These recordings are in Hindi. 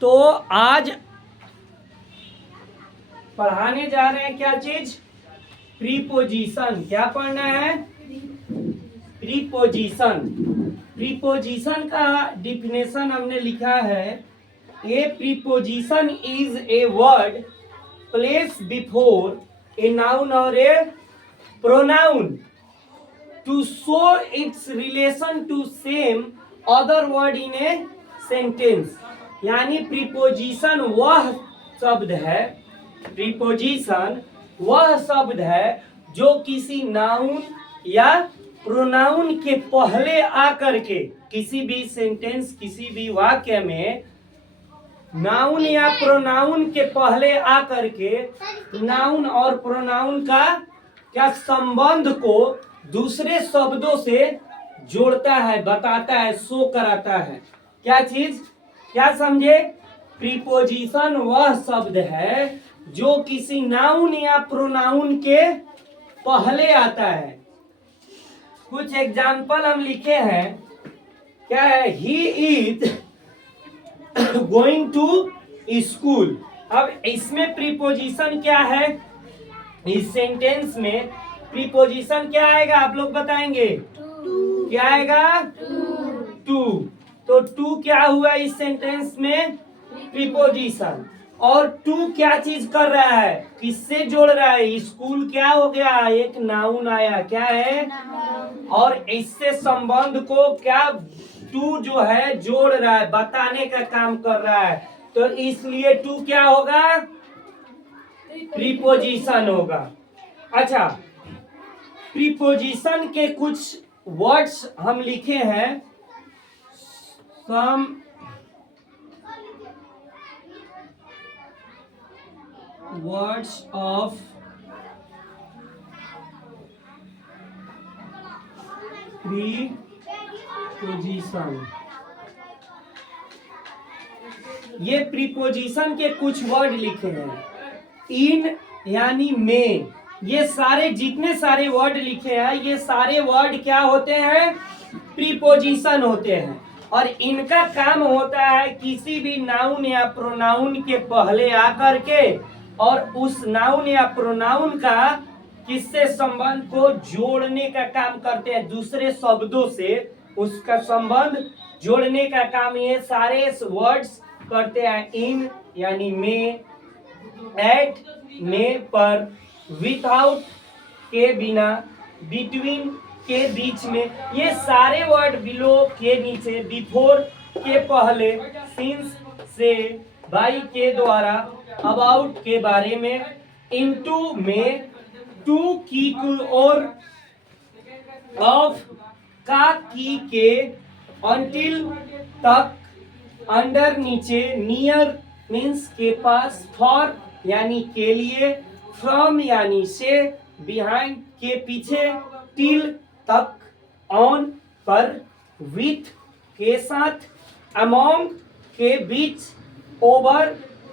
तो आज पढ़ाने जा रहे हैं क्या चीज? प्रीपोजिशन। क्या पढ़ना है? प्रीपोजिशन। प्रीपोजिशन का डिफिनेशन हमने लिखा है, a preposition is a word place before a noun और a pronoun to show its relation to same other word in a sentence. यानी प्रीपोजिशन वह शब्द है, प्रीपोजिशन वह शब्द है जो किसी नाउन या प्रोनाउन के पहले आकर के किसी भी सेंटेंस, किसी भी वाक्य में नाउन या प्रोनाउन के पहले आकर के नाउन और प्रोनाउन का क्या संबंध को दूसरे शब्दों से जोड़ता है, बताता है, शो कराता है। क्या चीज? क्या समझे? प्रीपोजिशन वह शब्द है जो किसी नाउन या प्रोनाउन के पहले आता है। कुछ एग्जाम्पल हम लिखे हैं। क्या है? He is going to school. अब इसमें प्रीपोजिशन क्या है? इस सेंटेंस में प्रीपोजिशन क्या आएगा? आप लोग बताएंगे। क्या आएगा? टू। तो टू क्या हुआ इस सेंटेंस में? प्रीपोजिशन। और टू क्या चीज कर रहा है? किससे जोड़ रहा है? स्कूल क्या हो गया? एक नाउन आया। क्या है? और इससे संबंध को क्या टू जो है जोड़ रहा है, बताने का काम कर रहा है। तो इसलिए टू क्या होगा? प्रीपोजिशन होगा। अच्छा, प्रीपोजिशन के कुछ वर्ड्स हम लिखे हैं। Some words of preposition. ये प्रीपोजिशन के कुछ वर्ड लिखे हैं। इन यानी में, ये सारे जितने सारे वर्ड लिखे हैं, ये सारे वर्ड क्या होते हैं? प्रीपोजिशन होते हैं। और इनका काम होता है किसी भी नाउन या प्रोनाउन के पहले आकर के और उस नाउन या प्रोनाउन का किससे संबंध को जोड़ने का काम करते हैं, दूसरे शब्दों से उसका संबंध जोड़ने का काम ये सारे वर्ड्स करते हैं। इन यानी में, एट में, पर, विथआउट के बिना, बिटवीन के बीच में, ये सारे वर्ड बिलो के नीचे, बिफोर के पहले, सिंस से, बाई के द्वारा, अबाउट के बारे में, इनटू में, टू की और, ऑफ का की के, अंटिल तक, अंडर नीचे, नियर मीन्स के पास, फॉर यानी के लिए, फ्रॉम यानी से, बिहाइंड के पीछे, टिल तक, ऑन पर, विथ के साथ, अमोंग के बीच, ओवर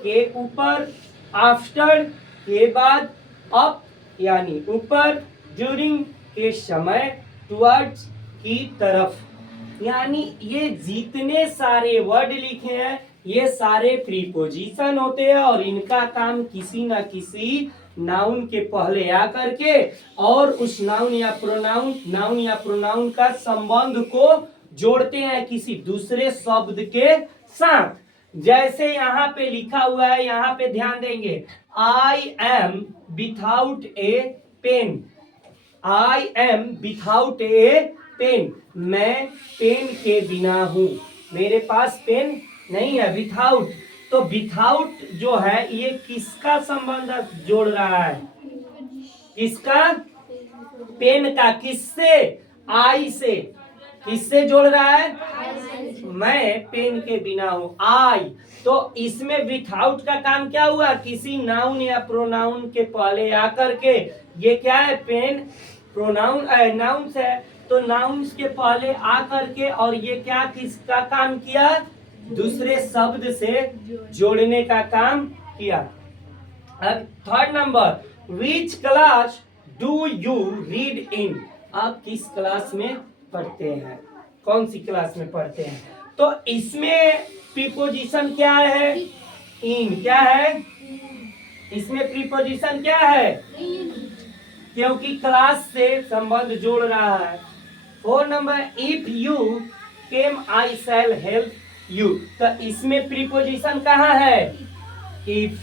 के ऊपर, आफ्टर के बाद, अप यानी ऊपर, ड्यूरिंग के समय, टुवर्ड्स की तरफ। यानी ये जितने सारे वर्ड लिखे हैं ये सारे प्रीपोजिशन होते हैं और इनका काम किसी ना किसी नाउन के पहले आकर के और उस नाउन या प्रोनाउन का संबंध को जोड़ते हैं किसी दूसरे शब्द के साथ। जैसे यहाँ पे लिखा हुआ है, यहाँ पे ध्यान देंगे, I am without a pen. I am without a pen, मैं पेन के बिना हूं, मेरे पास पेन नहीं है, विथआउट। तो विथआउट जो है ये किसका संबंध जोड़ रहा है? किसका? पेन का। किससे? आई से। किससे जोड़ रहा है? मैं पेन के बिना हूं, आई। तो इसमें विथआउट का काम क्या हुआ? किसी नाउन या प्रोनाउन के पहले आकर के, ये क्या है? पेन प्रोनाउन नाउन है, तो नाउन्स के पहले आकर के और ये क्या किसका काम किया? दूसरे शब्द से जोड़ने का काम किया। Third number, which class do you read in? आप किस क्लास में पढ़ते हैं? कौन सी क्लास में पढ़ते हैं? तो इसमें प्रीपोजिशन क्या है? इन। क्या है इसमें प्रीपोजिशन? क्या है? क्योंकि क्लास से संबंध जोड़ रहा है। 4 number, if you came I shell help you, तो इसमें प्रीपोजिशन कहाँ है? इफ।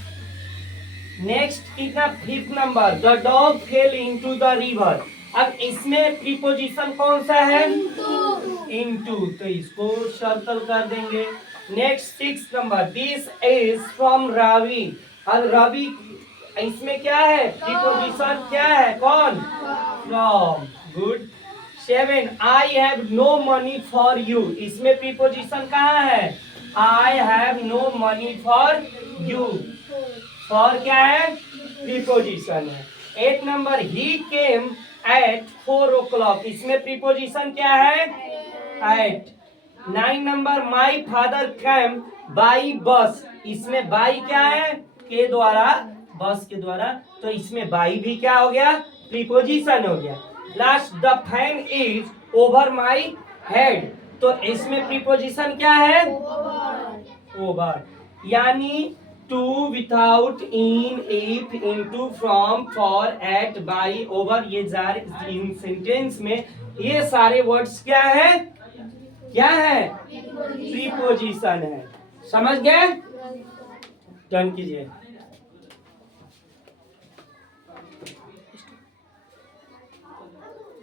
नेक्स्ट कितना? 5th number, the dog fail into the river, अब इसमें प्रीपोजिशन कौन सा है? इनटू, तो इसको सर्कल कर देंगे। Next 6th number, this is from Ravi, अब रवि इसमें क्या है? प्रीपोजिशन क्या है? कौन? From. Good. 7, I have no money for you, इसमें प्रीपोजिशन कहाँ है? I have no money for you, for क्या है? प्रीपोजिशन है। 8 number, he came at 4 o'clock, इसमें प्रीपोजिशन क्या है? At. 9 number, my father came by bus, इसमें बाई क्या है? के द्वारा, बस के द्वारा, तो इसमें बाई भी क्या हो गया? प्रीपोजिशन हो गया। Last, the fan is over my head, तो इसमें प्रीपोजिशन क्या है? ओवर। यानी to, without, in, if, into, from, for, at, by, over, ये इन सेंटेंस में ये सारे वर्ड्स क्या है? क्या है? प्रीपोजिशन है। समझ गए? डन कीजिए।